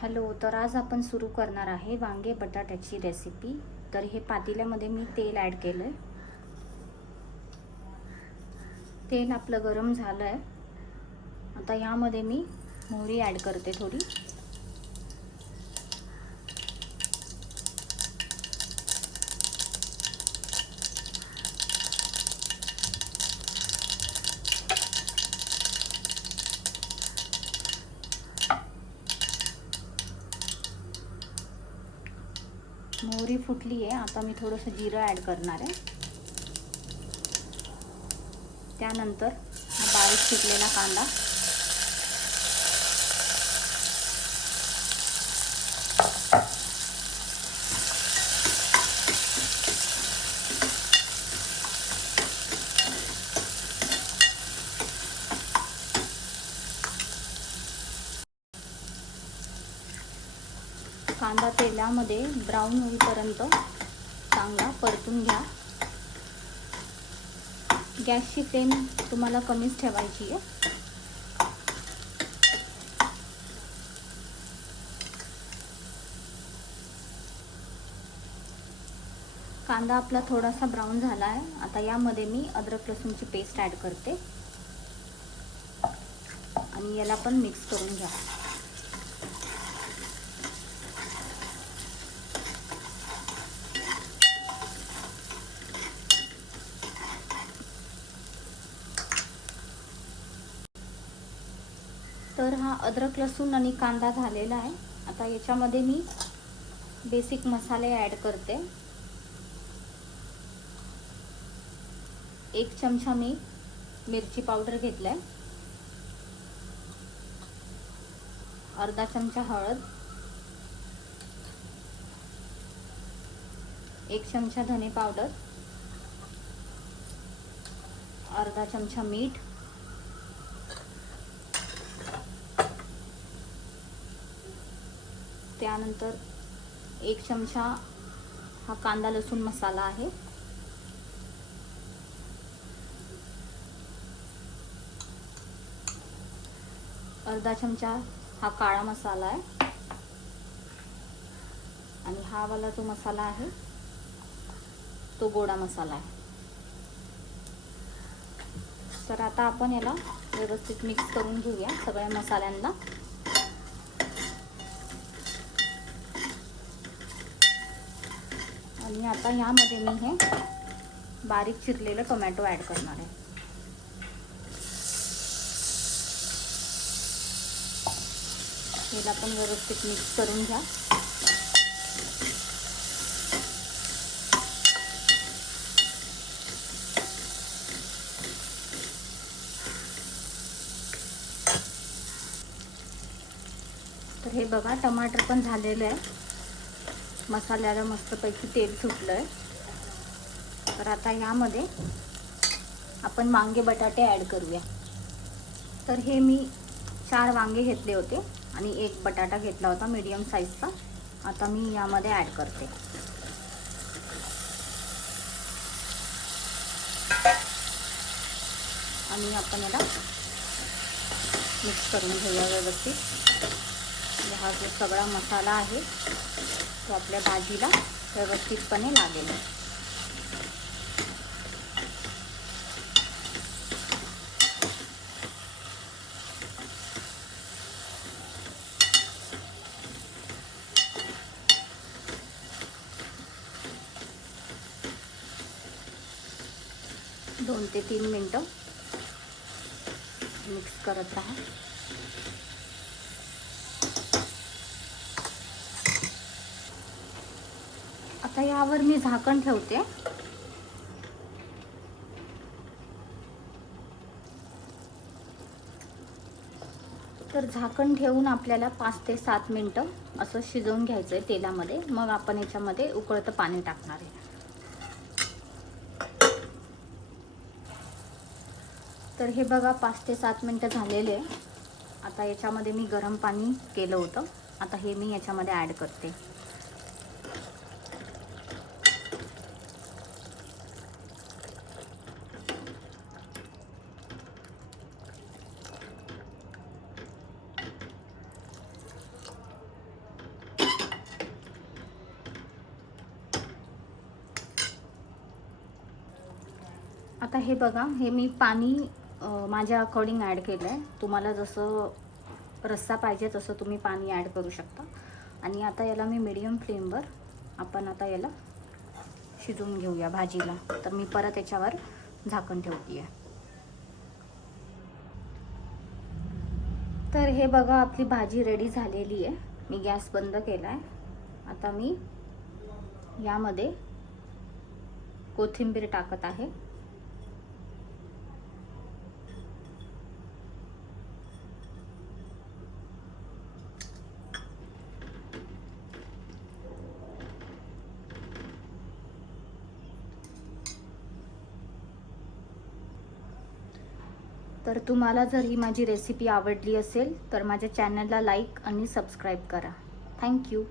Hello, तर आज आपण सुरू करणार आहे वांगे बटाट्याची रेसिपी। तर हे पातेल्यामध्ये मी तेल ॲड केलं आहे। तेल आपलं गरम झालं आहे। आता यामध्ये मी मोहरी ॲड करते थोडी। मोहरी फुटली आहे। आता मी थोडंसं जिरं ॲड करणार आहे। त्यानंतर बारीक चिरलेला कांदा, कांदा तेलामध्ये ब्राऊन होईपर्यंत चांगला परतून घ्या। गॅसची फ्लेम तुम्हाला कमीच ठेवायची आहे। कांदा आपला थोडासा ब्राऊन झाला आहे। आता यामध्ये मी अद्रक लसूणची पेस्ट ॲड करते आणि याला पण मिक्स करून घ्या। तर हा अद्रक लसूण आणि कांदा झालेला आहे। आता याच्यामध्ये मी बेसिक मसाले ॲड करते। 1 चमचा मी मिरची पावडर घेतलाय, अर्धा चमचा हळद, 1 चमचा धने पावडर, अर्धा चमचा मीठ, त्यानंतर 1 चमचा हा कांदा लसूण मसाला आहे, अर्धा चमचा हा काळा मसाला आहे आणि हा वाला जो मसाला आहे तो गोडा मसाला आहे। तर आता आपण याला व्यवस्थित मिक्स करून घेऊया सगळ्या मसाल्यांना। आणि आता यामध्ये मी हे बारीक चिरलेलं टोमॅटो ॲड करणार आहे। याला पण व्यवस्थित मिक्स करून घ्या। तर हे बघा, टमाटर पण झालेलं आहे, मसाल्याला मस्तपैकी तेल सुटलं आहे। तर आता यामध्ये आपण वांगे बटाटे ॲड करूया। तर हे मी 4 वांगे घेतले होते आणि 1 बटाटा घेतला होता मीडियम साईजचा। आता मी यामध्ये ॲड करते। आणि आपण याला मिक्स करून घेऊया व्यवस्थित। हा जो सगळा मसाला आहे तो आपल्या भाजीला व्यवस्थितपणे लागेल। दोन ते 3 मिनटं मिक्स करत राहा। आता यावर मी झाकण ठेवते। तर झाकण ठेवून आपल्याला 5 ते 7 मिनटं असं शिजवून घ्यायचं आहे तेलामध्ये। मग आपण याच्यामध्ये उकळतं पाणी टाकणार आहे। तर हे बघा, 5 ते 7 मिनटं झालेले आहे। आता याच्यामध्ये मी गरम पाणी केलं होतं, आता हे मी याच्यामध्ये ॲड करते। आता हे बघा, हे मी पाणी माझ्या अकॉर्डिंग ॲड केलं आहे. तुम्हाला जसं रस्सा पाहिजे तसं तुम्ही पाणी ॲड करू शकता. आणि आता याला मी मीडियम फ्लेमवर आपण आता याला शिजवून घेऊया भाजीला. तर मी परत याच्यावर झाकण ठेवते आहे. तर हे बघा, आपली भाजी रेडी झालेली आहे. मी गॅस बंद केला आहे. आता मी यामध्ये कोथिंबीर टाकत आहे. तर तुम्हाला जर ही माझी रेसिपी आवडली असेल तर माझ्या चॅनलला लाईक आणि सबस्क्राईब करा. थँक्यू.